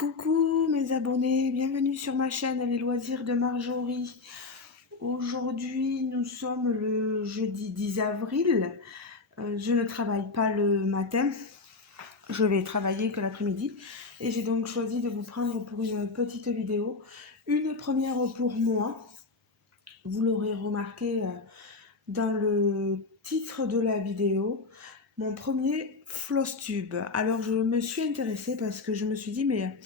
Coucou mes abonnés, bienvenue sur ma chaîne Les Loisirs de Marjorie. Aujourd'hui nous sommes le jeudi 10 avril. Je ne travaille pas le matin, je vais travailler que l'après-midi. Et j'ai donc choisi de vous prendre pour une petite vidéo, une première pour moi. Vous l'aurez remarqué dans le titre de la vidéo, mon premier floss tube. Alors je me suis intéressée parce que je me suis dit mais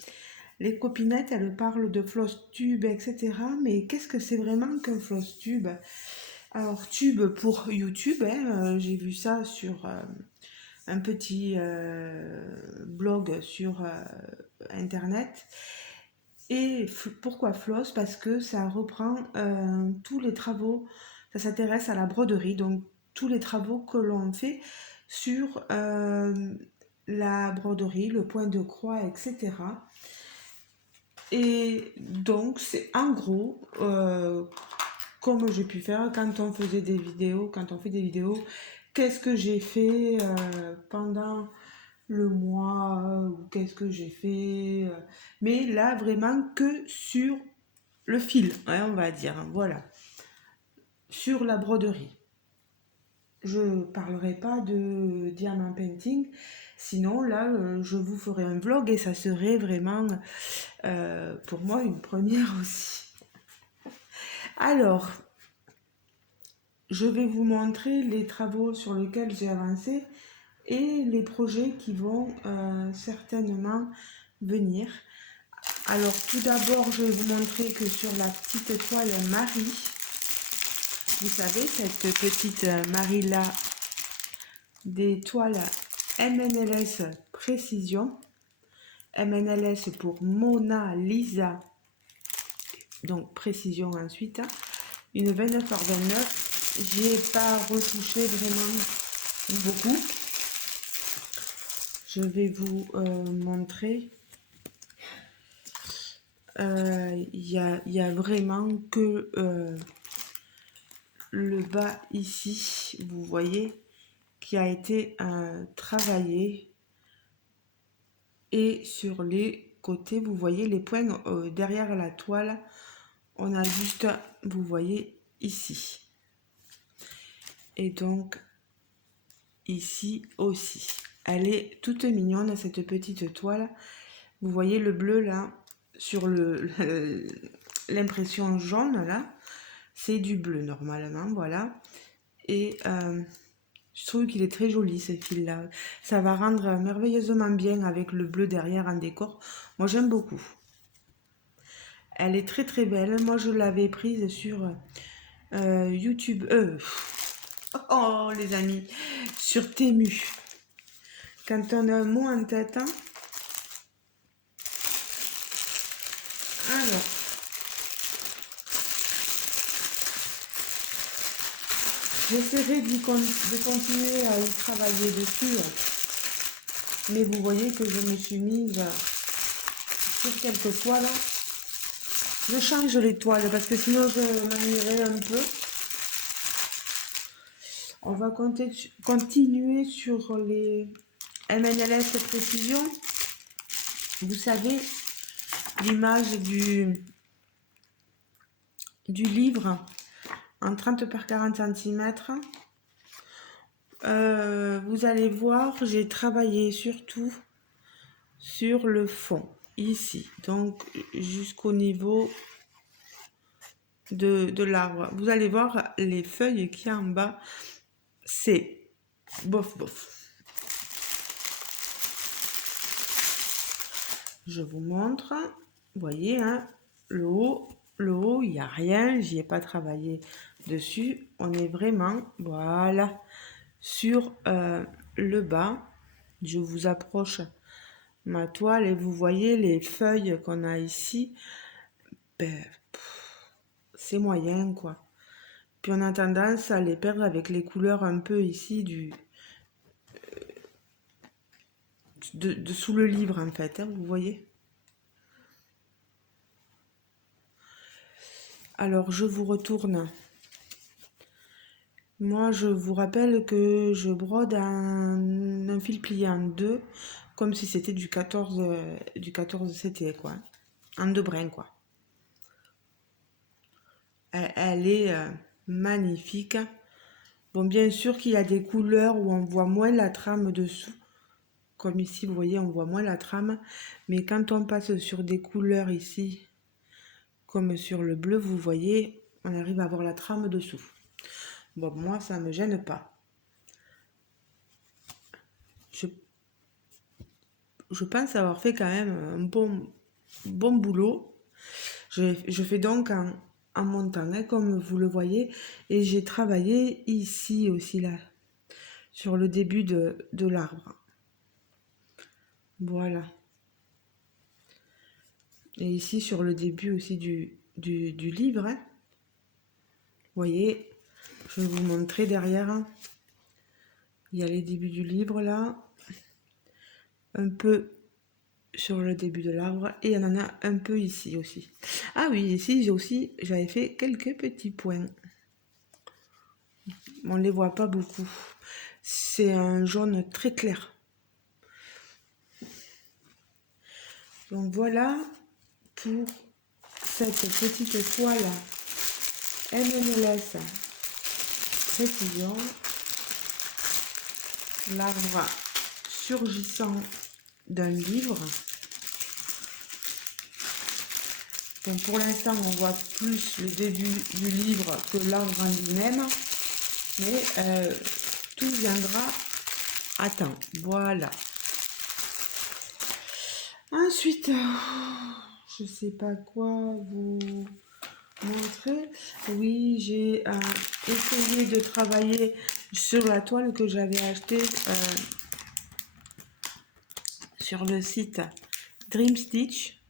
les copinettes, elles parlent de floss tube, etc. Mais qu'est-ce que c'est vraiment qu'un floss tube? Alors, tube pour YouTube, hein, j'ai vu ça sur un petit blog sur Internet. Et pourquoi floss? Parce que ça reprend tous les travaux, ça s'intéresse à la broderie, donc tous les travaux que l'on fait sur la broderie, le point de croix, etc. Et donc, c'est en gros, comme j'ai pu faire quand on faisait des vidéos, quand on fait des vidéos, qu'est-ce que j'ai fait pendant le mois, ou qu'est-ce que j'ai fait. Mais là, vraiment que sur le fil, hein, on va dire, hein, voilà, sur la broderie. Je ne parlerai pas de diamant painting, sinon là, je vous ferai un vlog et ça serait vraiment pour moi une première aussi. Alors, je vais vous montrer les travaux sur lesquels j'ai avancé et les projets qui vont certainement venir. Alors, tout d'abord, je vais vous montrer que sur la petite toile Marie, vous savez, cette petite Marie-là, des toiles MNLS Précision, MNLS pour Mona Lisa, donc Précision ensuite, une 29 x 29. J'ai pas retouché vraiment beaucoup. Je vais vous montrer. Il y a vraiment que le bas ici, vous voyez, qui a été travaillé. Et sur les côtés, vous voyez les points derrière la toile. On a juste, vous voyez, ici. Et donc, ici aussi. Elle est toute mignonne, cette petite toile. Vous voyez le bleu là, sur l'impression jaune là. C'est du bleu normalement, voilà. Et je trouve qu'il est très joli ce fil là. Ça va rendre merveilleusement bien avec le bleu derrière en décor. Moi j'aime beaucoup. Elle est très très belle. Moi je l'avais prise sur YouTube. Oh les amis, sur Temu. Quand on a un mot en tête. Hein. Alors. J'essaierai de continuer à y travailler dessus. Mais vous voyez que je me suis mise sur quelques toiles. Je change les toiles parce que sinon je m'ennuierai un peu. On va continuer sur les MNLS Précision. Vous savez, l'image du livre en 30 par 40 cm. Vous allez voir, j'ai travaillé surtout sur le fond, ici. Donc, jusqu'au niveau de l'arbre. Vous allez voir les feuilles qui en bas. C'est bof bof. Je vous montre. Vous voyez, hein, le haut, il n'y a rien. J'y ai pas travaillé dessus. On est vraiment, voilà, sur le bas. Je vous approche ma toile et vous voyez les feuilles qu'on a ici. Ben, c'est moyen, quoi. Puis on a tendance à les perdre avec les couleurs un peu ici de sous le livre, en fait, hein, vous voyez. Alors, je vous retourne. Moi, je vous rappelle que je brode un fil plié en deux. comme si c'était du 14 CT, quoi. En deux brins, quoi. Elle est magnifique. Bon, bien sûr qu'il y a des couleurs où on voit moins la trame dessous. Comme ici, vous voyez, on voit moins la trame. Mais quand on passe sur des couleurs ici, comme sur le bleu, vous voyez, on arrive à voir la trame dessous. Bon, moi, ça ne me gêne pas. Je pense avoir fait quand même un bon boulot. Je fais donc en montant, hein, comme vous le voyez. Et j'ai travaillé ici aussi, là, sur le début de l'arbre. Voilà. Et ici, sur le début aussi du livre. Hein. Vous voyez, je vais vous montrer derrière. Hein. Il y a les débuts du livre, là. Un peu sur le début de l'arbre. Et il y en a un peu ici aussi. Ah oui, ici, j'avais fait quelques petits points. On ne les voit pas beaucoup. C'est un jaune très clair. Donc voilà pour cette petite toile. Elle me laisse précision. L'arbre surgissant d'un livre. Donc pour l'instant, on voit plus le début du livre que l'arbre en lui-même. Mais tout viendra à temps. Voilà. Ensuite, je sais pas quoi vous montrer. Oui, j'ai essayé de travailler sur la toile que j'avais achetée sur le site Dream Stitch.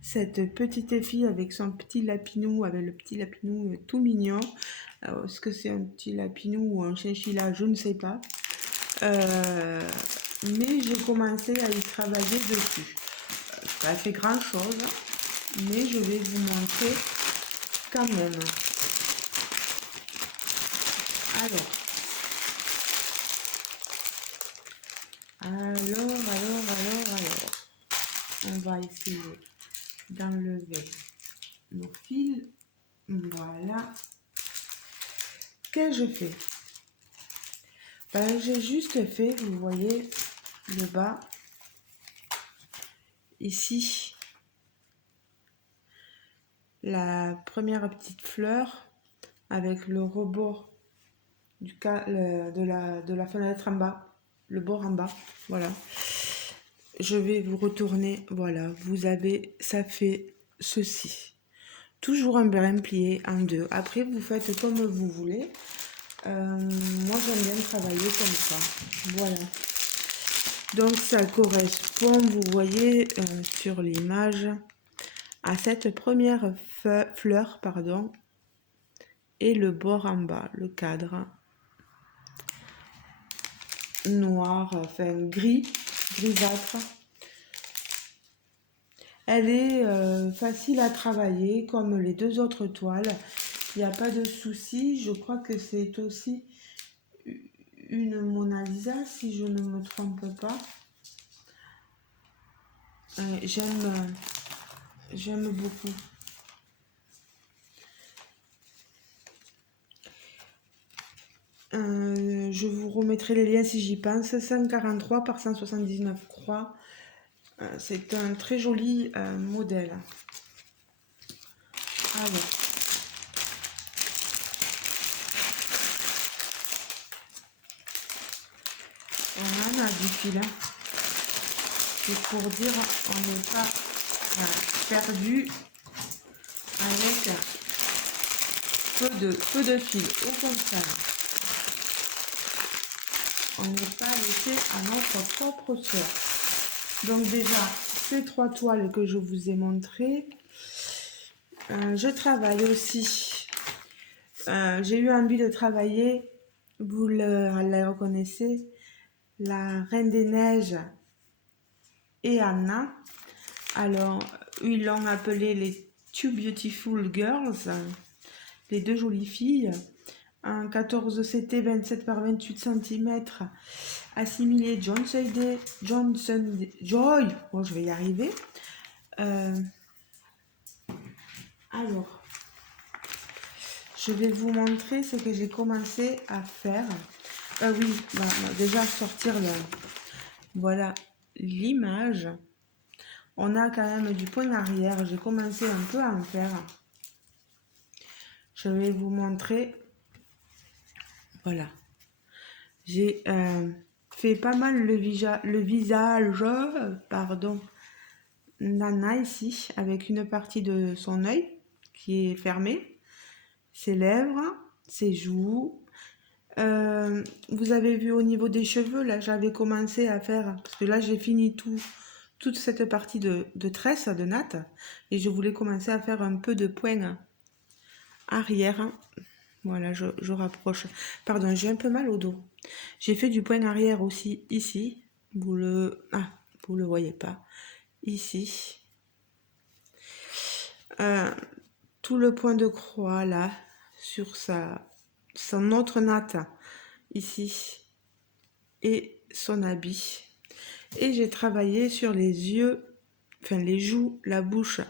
Cette petite fille avec son petit lapinou, avec le petit lapinou tout mignon. Est-ce que c'est un petit lapinou ou un chinchilla, je ne sais pas. Mais j'ai commencé à y travailler dessus. Je n'ai pas fait grand chose, mais je vais vous montrer quand même. Alors, on va essayer d'enlever nos fils. Voilà. Qu'ai-je fait? Ben, j'ai juste fait, vous voyez, le bas, ici, la première petite fleur avec le rebord de la fenêtre en bas, le bord en bas, voilà. Je vais vous retourner, voilà, vous avez, ça fait ceci. Toujours un brin plié en deux. Après, vous faites comme vous voulez. Moi, j'aime bien travailler comme ça. Voilà. Donc, ça correspond, vous voyez, sur l'image, à cette première fleur, pardon, et le bord en bas, le cadre noir, enfin grisâtre. Elle est facile à travailler comme les deux autres toiles. Il n'y a pas de souci. Je crois que c'est aussi une Mona Lisa, si je ne me trompe pas. J'aime beaucoup. Je vous remettrai les liens si j'y pense. 143 par 179 croix. C'est un très joli modèle. Alors. On en a du fil. Hein. C'est pour dire on n'est pas perdu avec peu de fil. Au contraire, on n'est pas laissé à notre propre sort. Donc déjà, ces trois toiles que je vous ai montrées, je travaille aussi. J'ai eu envie de travailler, vous la reconnaissez, la Reine des Neiges et Anna. Alors, ils l'ont appelé les Two Beautiful Girls, les deux jolies filles. un 14 CT 27 par 28 cm assimilé Johnson Joy. Bon, je vais y arriver. Alors, je vais vous montrer ce que j'ai commencé à faire. Oui, déjà sortir voilà l'image. On a quand même du point arrière. J'ai commencé un peu à en faire. Je vais vous montrer. Voilà. J'ai fait pas mal le visage, pardon, Nana ici, avec une partie de son œil qui est fermée, ses lèvres, ses joues. Vous avez vu au niveau des cheveux, là j'avais commencé à faire, parce que là j'ai fini toute cette partie de tresse, de natte, et je voulais commencer à faire un peu de poing arrière. Voilà, je rapproche. Pardon, j'ai un peu mal au dos. J'ai fait du poing arrière aussi ici. Vous le voyez pas. Ici. Tout le point de croix là, sur son autre natte, ici. Et son habit. Et j'ai travaillé sur les yeux, enfin les joues, la bouche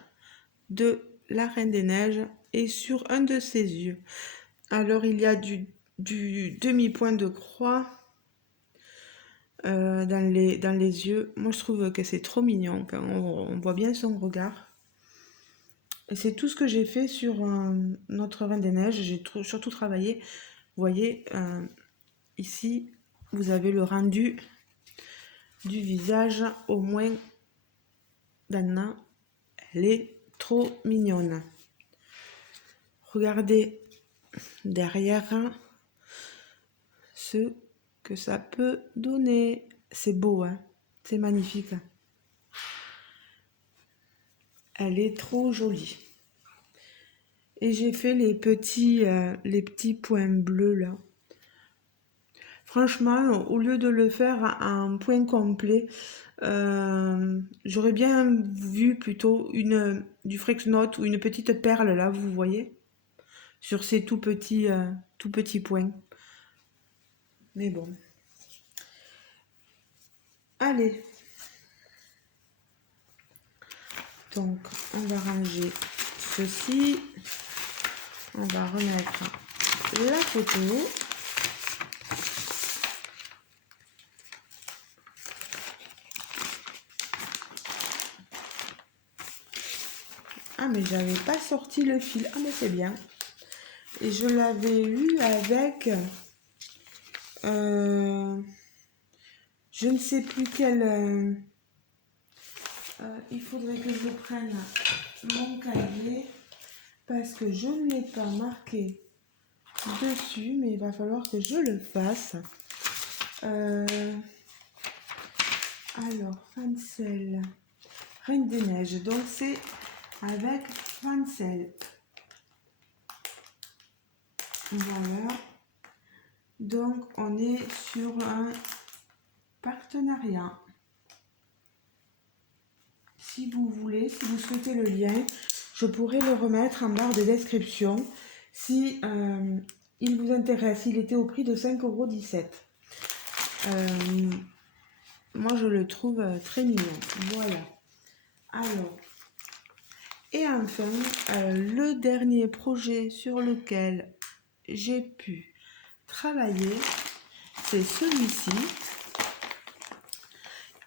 de la Reine des Neiges et sur un de ses yeux. Alors il y a du demi-point de croix dans les yeux. Moi je trouve que c'est trop mignon quand on voit bien son regard. Et c'est tout ce que j'ai fait sur notre Reine des Neiges. J'ai surtout travaillé. Vous voyez, ici, vous avez le rendu du visage. Au moins, d'Anna, elle est trop mignonne. Regardez derrière ce que ça peut donner. C'est beau, hein? C'est magnifique. Elle est trop jolie. Et j'ai fait les petits points bleus là. Franchement, au lieu de le faire en point complet, j'aurais bien vu plutôt du Frex Note ou une petite perle là, vous voyez, sur ces tout petits points. Mais bon. Allez. Donc, on va ranger ceci. On va remettre la photo. Ah, mais j'avais pas sorti le fil. Ah, mais c'est bien. Et je l'avais eu avec... je ne sais plus quel... il faudrait que je prenne mon cahier parce que je ne l'ai pas marqué dessus, mais il va falloir que je le fasse. Alors, Fancel, Reine des Neiges, donc c'est avec Fancel. Voilà. Donc, on est sur un partenariat. Si vous voulez, si vous souhaitez le lien, je pourrais le remettre en barre de description si il vous intéresse. Il était au prix de 5,17 €. Moi, je le trouve très mignon. Voilà. Alors, et enfin, le dernier projet sur lequel j'ai pu travailler, c'est celui-ci.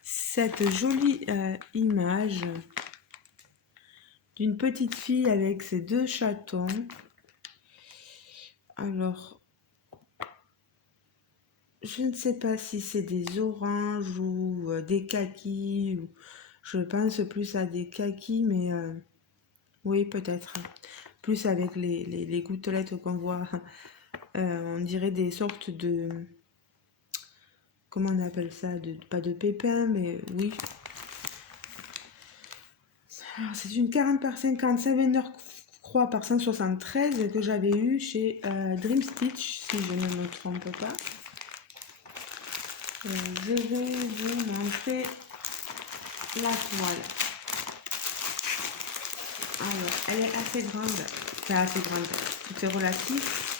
Cette jolie image d'une petite fille avec ses deux chatons. Alors, je ne sais pas si c'est des oranges ou des kakis. Je pense plus à des kakis, mais oui, peut-être. Plus avec les gouttelettes qu'on voit. On dirait des sortes de... Comment on appelle ça? Pas de pépins, mais oui. C'est une 40 par 50 Savender Croix par 173 que j'avais eu chez Dream Stitch, si je ne me trompe pas. Je vais vous montrer la toile. Alors, elle est assez grande. Enfin, assez grande. Tout est relatif.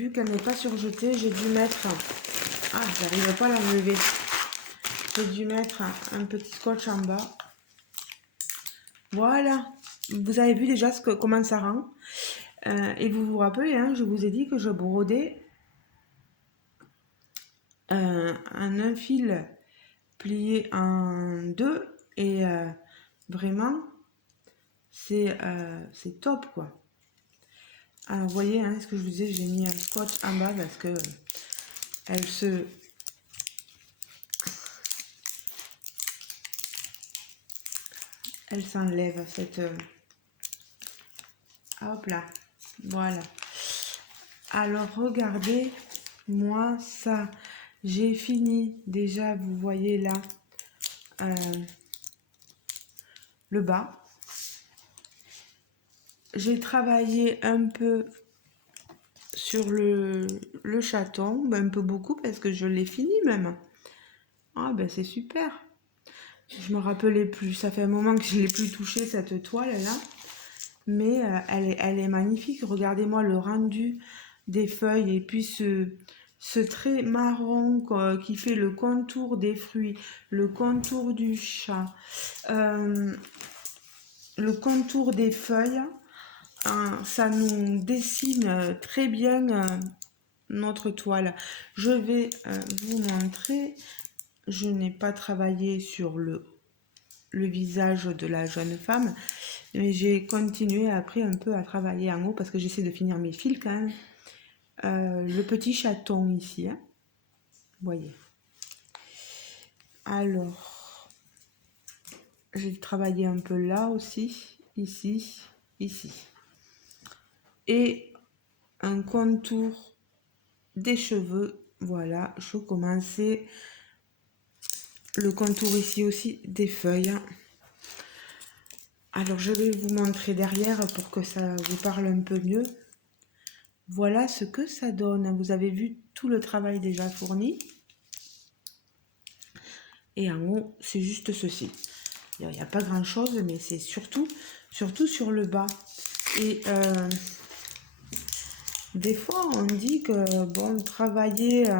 vu qu'elle n'est pas surjetée, j'ai dû mettre... Ah, j'arrive pas à l'enlever. J'ai dû mettre un petit scotch en bas. Voilà. Vous avez vu déjà comment ça rend. Et vous vous rappelez, hein, je vous ai dit que je brodais un fil plié en deux. Et vraiment, c'est top, quoi. Alors, vous voyez, hein, ce que je vous disais, j'ai mis un scotch en bas parce que elle s'enlève cette... hop là, voilà. Alors, regardez, moi, ça, j'ai fini. Déjà, vous voyez là, le bas. J'ai travaillé un peu sur le chaton, ben, un peu beaucoup parce que je l'ai fini même. Ah ben c'est super. Je me rappelais plus, ça fait un moment que je ne l'ai plus touché cette toile là. Mais elle est magnifique. Regardez-moi le rendu des feuilles et puis ce trait marron qui fait le contour des fruits, le contour du chat, le contour des feuilles. Ça nous dessine très bien notre toile. Je vais vous montrer. Je n'ai pas travaillé sur le visage de la jeune femme, mais j'ai continué après un peu à travailler en haut parce que j'essaie de finir mes fils quand même. Le petit chaton ici, hein, vous voyez. Alors, j'ai travaillé un peu là aussi, ici, ici. Et un contour des cheveux, voilà, je commençais le contour ici aussi des feuilles. Alors je vais vous montrer derrière pour que ça vous parle un peu mieux. Voilà ce que ça donne. Vous avez vu tout le travail déjà fourni. Et en haut, c'est juste ceci. Il n'y a pas grand chose, mais c'est surtout sur le bas. Et des fois, on dit que bon, travailler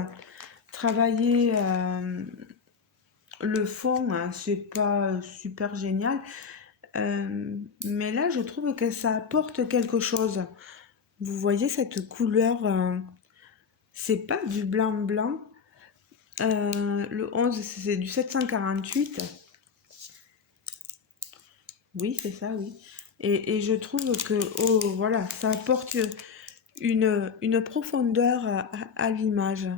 le fond, hein, c'est pas super génial. Mais là, je trouve que ça apporte quelque chose. Vous voyez cette couleur, c'est pas du blanc. Le 11, c'est du 748. Oui, c'est ça, oui. Et je trouve que, oh, voilà, ça apporte une profondeur à l'image.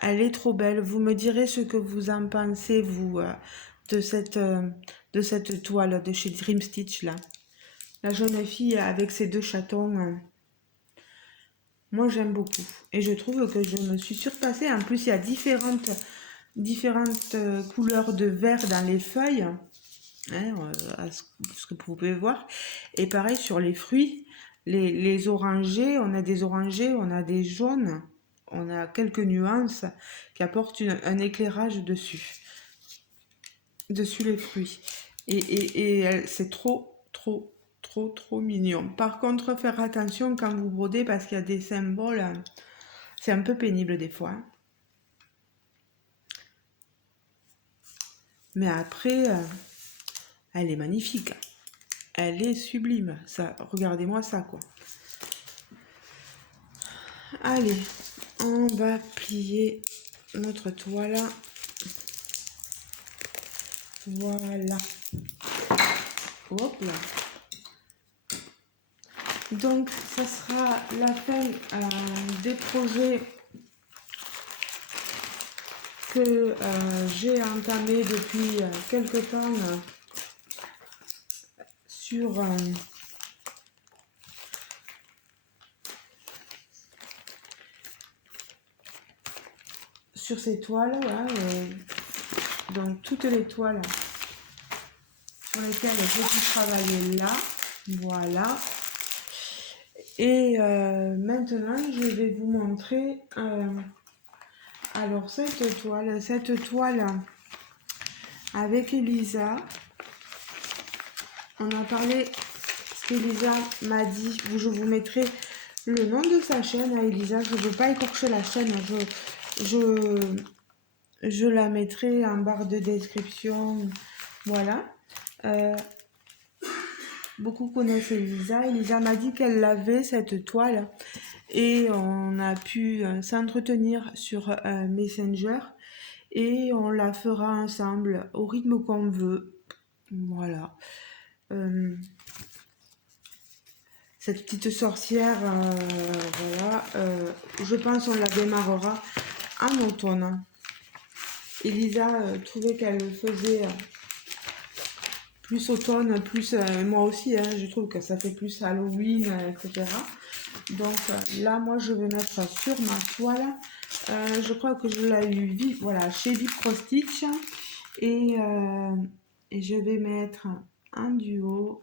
Elle est trop belle. Vous me direz ce que vous en pensez, vous, de cette toile de chez Dream Stitch, là. La jeune fille avec ses deux chatons. Moi, j'aime beaucoup. Et je trouve que je me suis surpassée. En plus, il y a différentes couleurs de vert dans les feuilles. Hein, ce que vous pouvez voir. Et pareil sur les fruits. Les orangés, on a des orangés, on a des jaunes. On a quelques nuances qui apportent un éclairage dessus les fruits. Et c'est trop mignon. Par contre, faire attention quand vous brodez parce qu'il y a des symboles, c'est un peu pénible des fois. Mais après, elle est magnifique. Elle est sublime. Ça, regardez-moi ça, quoi. Allez, on va plier notre toile. Voilà. Hop là. Donc, ça sera la fin des projets que j'ai entamé depuis quelques temps sur ces toiles là, donc toutes les toiles sur lesquelles j'ai pu travailler là, voilà. Et maintenant je vais vous montrer alors cette toile avec Elisa. On a parlé, ce qu'Elisa m'a dit, je vous mettrai le nom de sa chaîne à Elisa. Je ne veux pas écorcher la chaîne. Je, je la mettrai en barre de description. Voilà. Euh, Beaucoup connaissent Elisa. Elisa m'a dit qu'elle avait cette toile et on a pu s'entretenir sur Messenger et on la fera ensemble au rythme qu'on veut. Voilà. Cette petite sorcière, voilà, je pense on la démarrera en automne. Elisa trouvait qu'elle faisait plus automne, plus moi aussi, hein, je trouve que ça fait plus Halloween, etc. Donc là, moi, je vais mettre sur ma toile. Je crois que je l'ai eu voilà, chez Vip Pro Stitch. Et je vais mettre un duo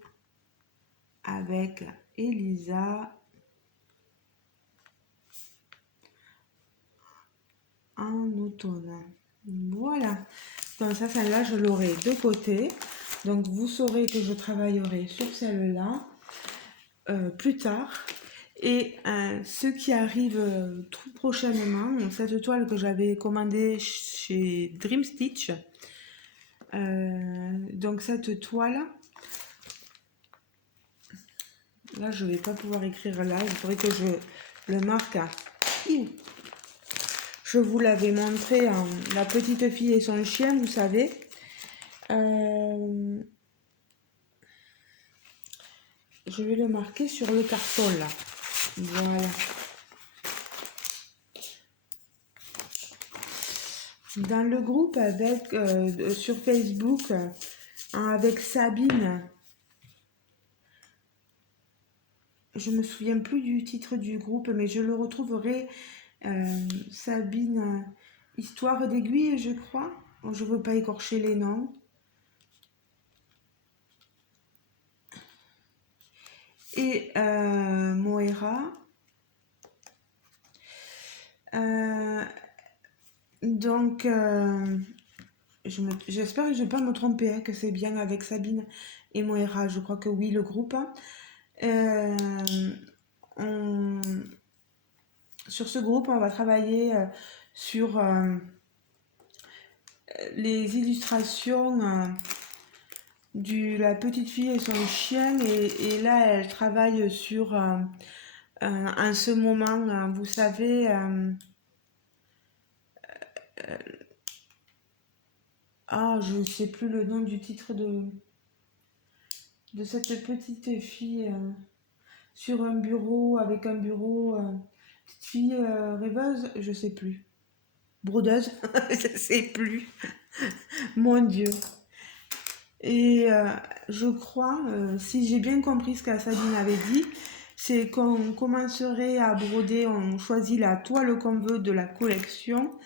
avec Elisa en automne. Voilà. Donc ça, celle-là, je l'aurai de côté. Donc vous saurez que je travaillerai sur celle-là plus tard. Et ce qui arrive tout prochainement, cette toile que j'avais commandée chez Dream Stitch. Donc cette toile, là je vais pas pouvoir écrire là, il faudrait que je le marque. Je vous l'avais montré, la petite fille et son chien, vous savez. Je vais le marquer sur le carton là. Voilà. Dans le groupe avec sur Facebook avec Sabine, je me souviens plus du titre du groupe, mais je le retrouverai. Sabine, Histoire d'aiguille, je crois. Bon, je veux pas écorcher les noms. Et Moira. Donc, j'espère que je ne vais pas me tromper, hein, que c'est bien avec Sabine et Moira. Je crois que oui, le groupe. Sur ce groupe, on va travailler sur les illustrations de la petite fille et son chien. Et là, elle travaille sur, en ce moment, vous savez, je ne sais plus le nom du titre de cette petite fille sur un bureau, avec un bureau, petite fille rêveuse, je sais plus. Brodeuse, je sais plus. Mon Dieu. Et je crois, si j'ai bien compris ce que Sabine avait dit, c'est qu'on commencerait à broder, on choisit la toile qu'on veut de la collection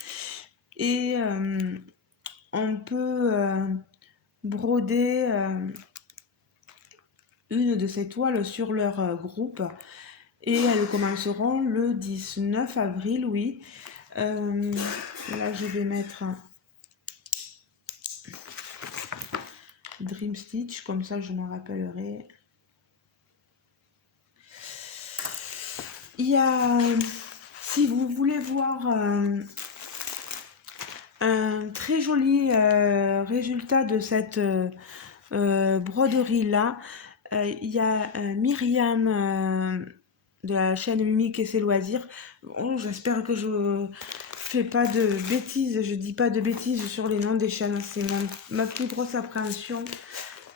et on peut broder une de ces toiles sur leur groupe et elles commenceront le 19 avril, oui. Là, je vais mettre Dream Stitch, comme ça je m'en rappellerai. Il y a, si vous voulez voir un très joli résultat de cette broderie là, il y a Myriam de la chaîne Mimique et ses loisirs. Bon, j'espère que je fais pas de bêtises, je dis pas de bêtises sur les noms des chaînes, c'est ma plus grosse appréhension.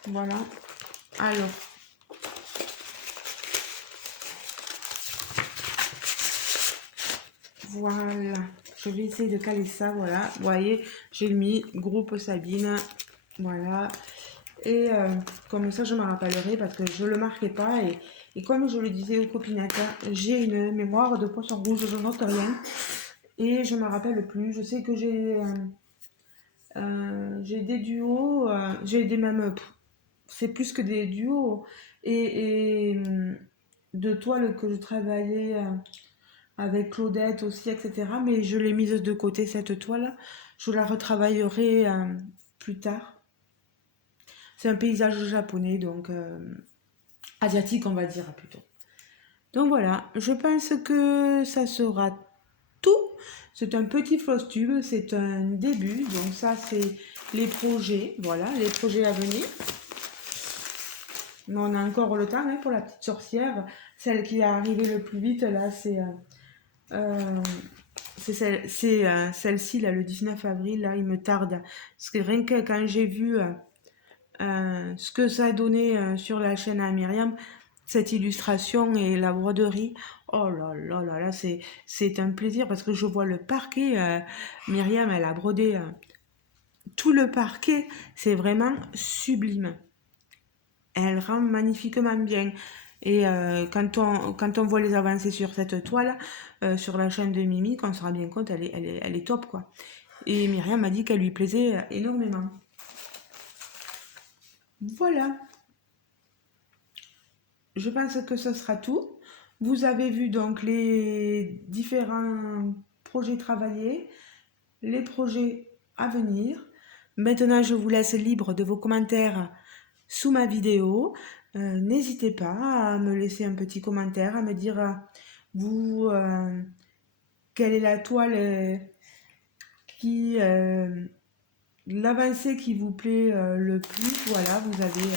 Voilà. Alors. Voilà. Je vais essayer de caler ça, voilà. Vous voyez, j'ai mis groupe Sabine. Voilà. Et comme ça, je me rappellerai parce que je le marquais pas. Et comme je le disais aux copinettes, j'ai une mémoire de poisson rouge, je note rien. Et je me rappelle plus. Je sais que j'ai des duos, j'ai des mêmes. C'est plus que des duos. Et de toiles que je travaillais avec Claudette aussi, etc. Mais je l'ai mise de côté, cette toile. Je la retravaillerai plus tard. C'est un paysage japonais, donc asiatique, on va dire plutôt. Donc voilà, je pense que ça sera tout. C'est un petit floss tube, c'est un début. Donc ça, c'est les projets, voilà, les projets à venir. Mais on a encore le temps hein, pour la petite sorcière. Celle qui est arrivée le plus vite, là, euh, celle-ci, là, le 19 avril, là, il me tarde. Parce que rien que quand j'ai vu ce que ça a donné sur la chaîne à Myriam, cette illustration et la broderie, oh là là là là, c'est un plaisir parce que je vois le parquet. Myriam, elle a brodé tout le parquet, c'est vraiment sublime. Elle rend magnifiquement bien. Et quand on voit les avancées sur cette toile, sur la chaîne de Mimi, on se rend bien compte, elle est top, quoi. Et Myriam m'a dit qu'elle lui plaisait énormément. Voilà, je pense que ce sera tout. Vous avez vu donc les différents projets travaillés, les projets à venir. Maintenant, je vous laisse libre de vos commentaires sous ma vidéo. N'hésitez pas à me laisser un petit commentaire, à me dire vous quelle est la toile qui l'avancée qui vous plaît le plus. Voilà, vous avez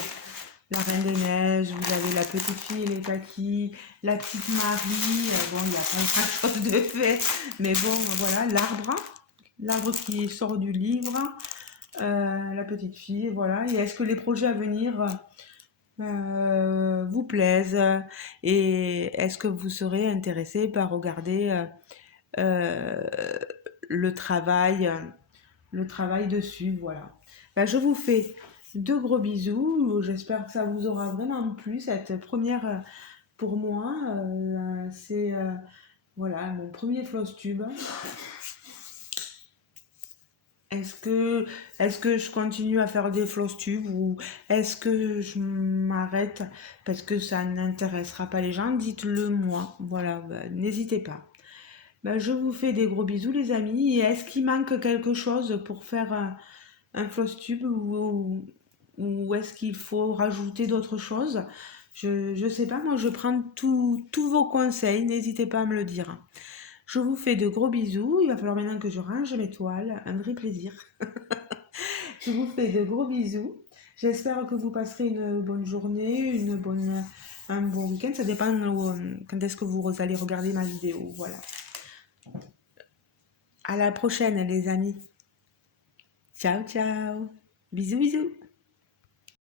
la Reine des Neiges, vous avez la petite fille et les taquis, la petite Marie. Bon, il n'y a pas grand-chose de fait, mais bon, voilà, l'arbre qui sort du livre, la petite fille, voilà. Et est-ce que les projets à venir vous plaisent et est-ce que vous serez intéressé par regarder euh, le travail, le travail dessus, voilà. Ben, je vous fais de gros bisous. J'espère que ça vous aura vraiment plu cette première pour moi. C'est voilà mon premier floss tube. Est-ce que je continue à faire des floss tubes ou est-ce que je m'arrête parce que ça n'intéressera pas les gens? Dites-le moi. Voilà, ben, n'hésitez pas. Ben, je vous fais des gros bisous les amis. Et est-ce qu'il manque quelque chose pour faire un floss tube ou est-ce qu'il faut rajouter d'autres choses? Je sais pas, moi je prends tous vos conseils, n'hésitez pas à me le dire. Je vous fais de gros bisous, il va falloir maintenant que je range mes toiles, un vrai plaisir. Je vous fais de gros bisous. J'espère que vous passerez une bonne journée, un bon week-end, ça dépend quand est-ce que vous allez regarder ma vidéo. Voilà. À la prochaine les amis. Ciao ciao. Bisous bisous.